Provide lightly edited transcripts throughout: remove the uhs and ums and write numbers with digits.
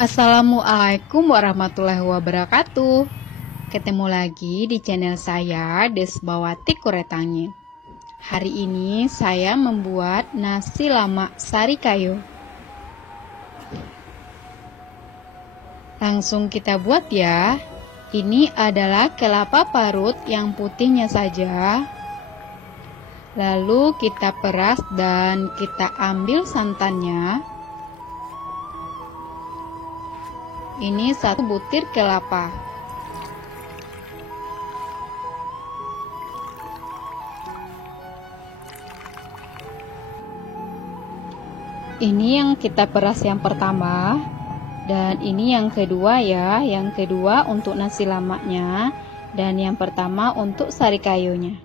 Assalamualaikum warahmatullahi wabarakatuh. Ketemu lagi di channel saya Desbawati Kuretangi. Hari ini saya membuat nasi lamak sari kayo. Langsung kita buat ya. Ini adalah kelapa parut yang putihnya saja. Lalu kita peras dan kita ambil santannya. Ini 1 butir kelapa. Ini yang kita peras yang pertama, dan ini yang kedua ya. Yang kedua untuk nasi lamaknya, dan yang pertama untuk sari kayonya.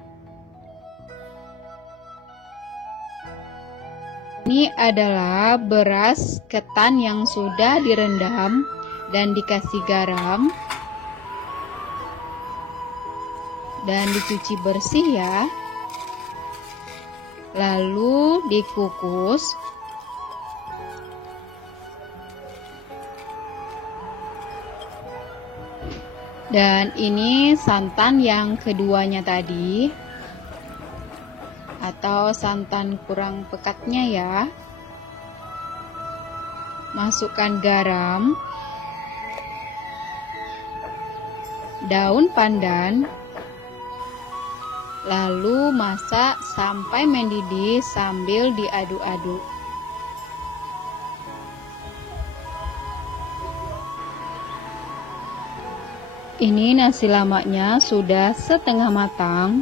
Ini adalah beras ketan yang sudah direndam dan dikasih garam dan dicuci bersih ya, lalu dikukus. Dan ini santan yang keduanya tadi, atau santan kurang pekatnya ya. Masukkan garam, daun pandan, lalu masak sampai mendidih sambil diaduk-aduk. Ini nasi lamaknya sudah setengah matang.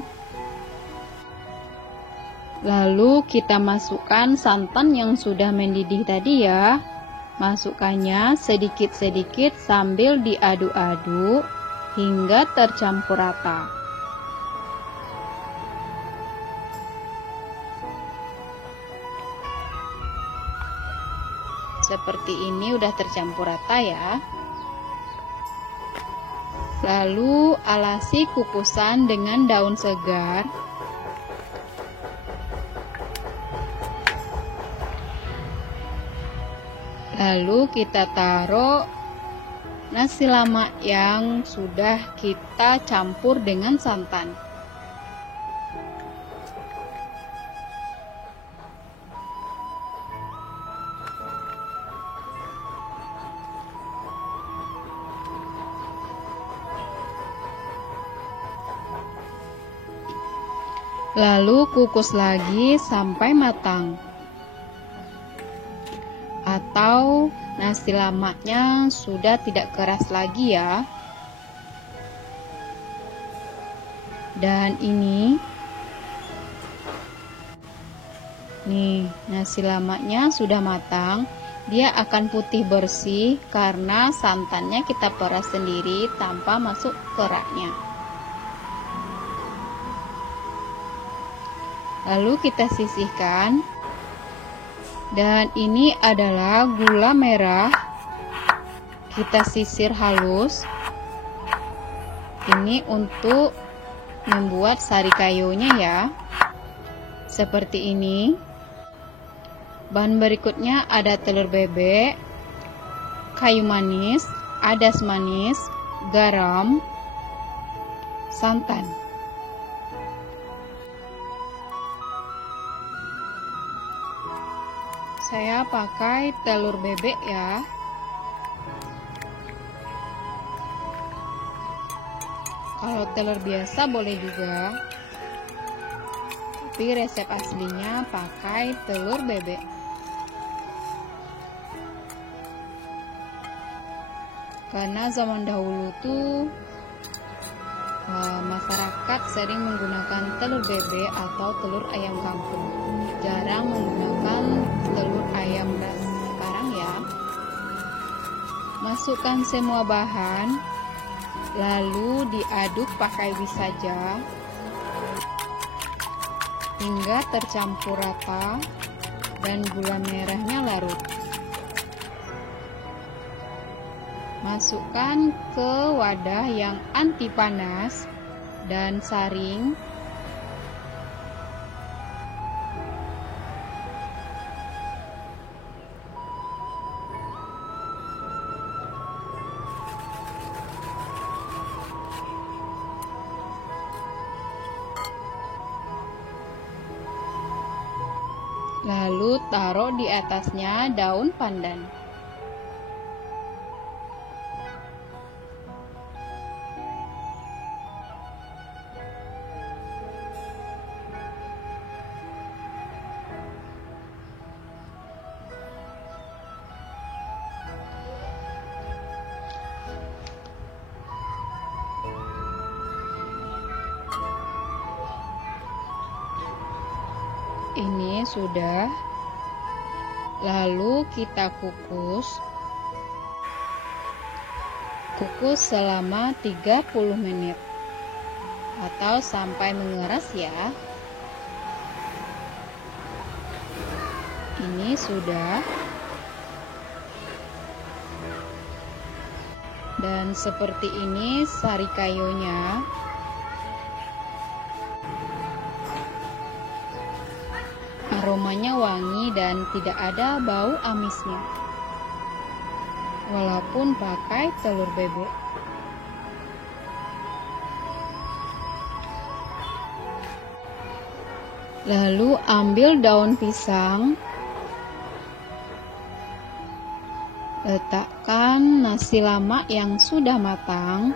Lalu kita masukkan santan yang sudah mendidih tadi ya. Masukkannya sedikit-sedikit sambil diaduk-aduk hingga tercampur rata. Seperti ini udah tercampur rata ya. Lalu alasi kukusan dengan daun segar. Lalu kita taruh nasi lamak yang sudah kita campur dengan santan. Lalu kukus lagi sampai matang. Atau nasi lamaknya sudah tidak keras lagi ya. Dan ini nih, nasi lamaknya sudah matang. Dia akan putih bersih karena santannya kita peras sendiri tanpa masuk keraknya. Lalu kita sisihkan. Dan ini adalah gula merah. Kita sisir halus. Ini untuk membuat sari kayonya ya. Seperti ini. Bahan berikutnya ada telur bebek, kayu manis, adas manis, garam, santan. Saya pakai telur bebek ya. Kalau telur biasa boleh juga. Tapi resep aslinya pakai telur bebek. Karena zaman dahulu tuh masyarakat sering menggunakan telur bebek atau telur ayam kampung. Jarang menggunakan telur ayam ras sekarang ya. Masukkan semua bahan, lalu diaduk pakai whisk saja hingga tercampur rata dan gula merahnya larut. Masukkan ke wadah yang anti panas dan saring. Lalu taruh di atasnya daun pandan. Ini sudah. Lalu kita kukus selama 30 menit atau sampai mengeras ya. Ini sudah. Dan seperti ini sari kayunya. Aromanya wangi dan tidak ada bau amisnya, walaupun pakai telur bebek. Lalu ambil daun pisang, letakkan nasi lemak yang sudah matang,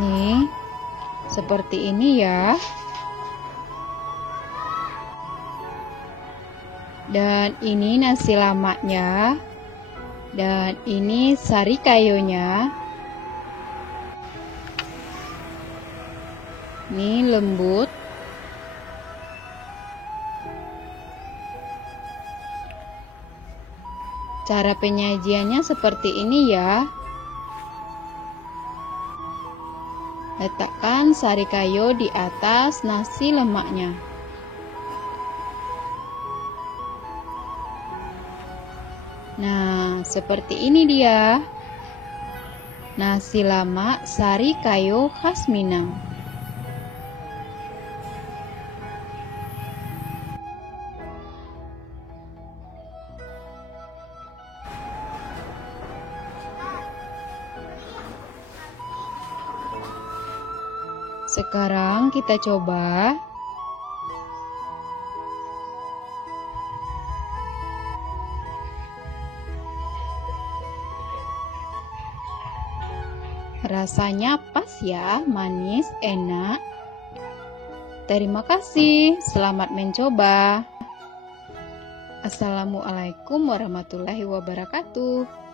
nih, seperti ini ya. Dan ini nasi lemaknya. Dan ini sari kayunya. Ini lembut. Cara penyajiannya seperti ini ya. Letakkan sari kayu di atas nasi lemaknya. Nah, seperti ini dia. Nasi lemak sari kayu khas Minang. Sekarang kita coba. Rasanya pas ya, manis, enak. Terima kasih, selamat mencoba. Assalamualaikum warahmatullahi wabarakatuh.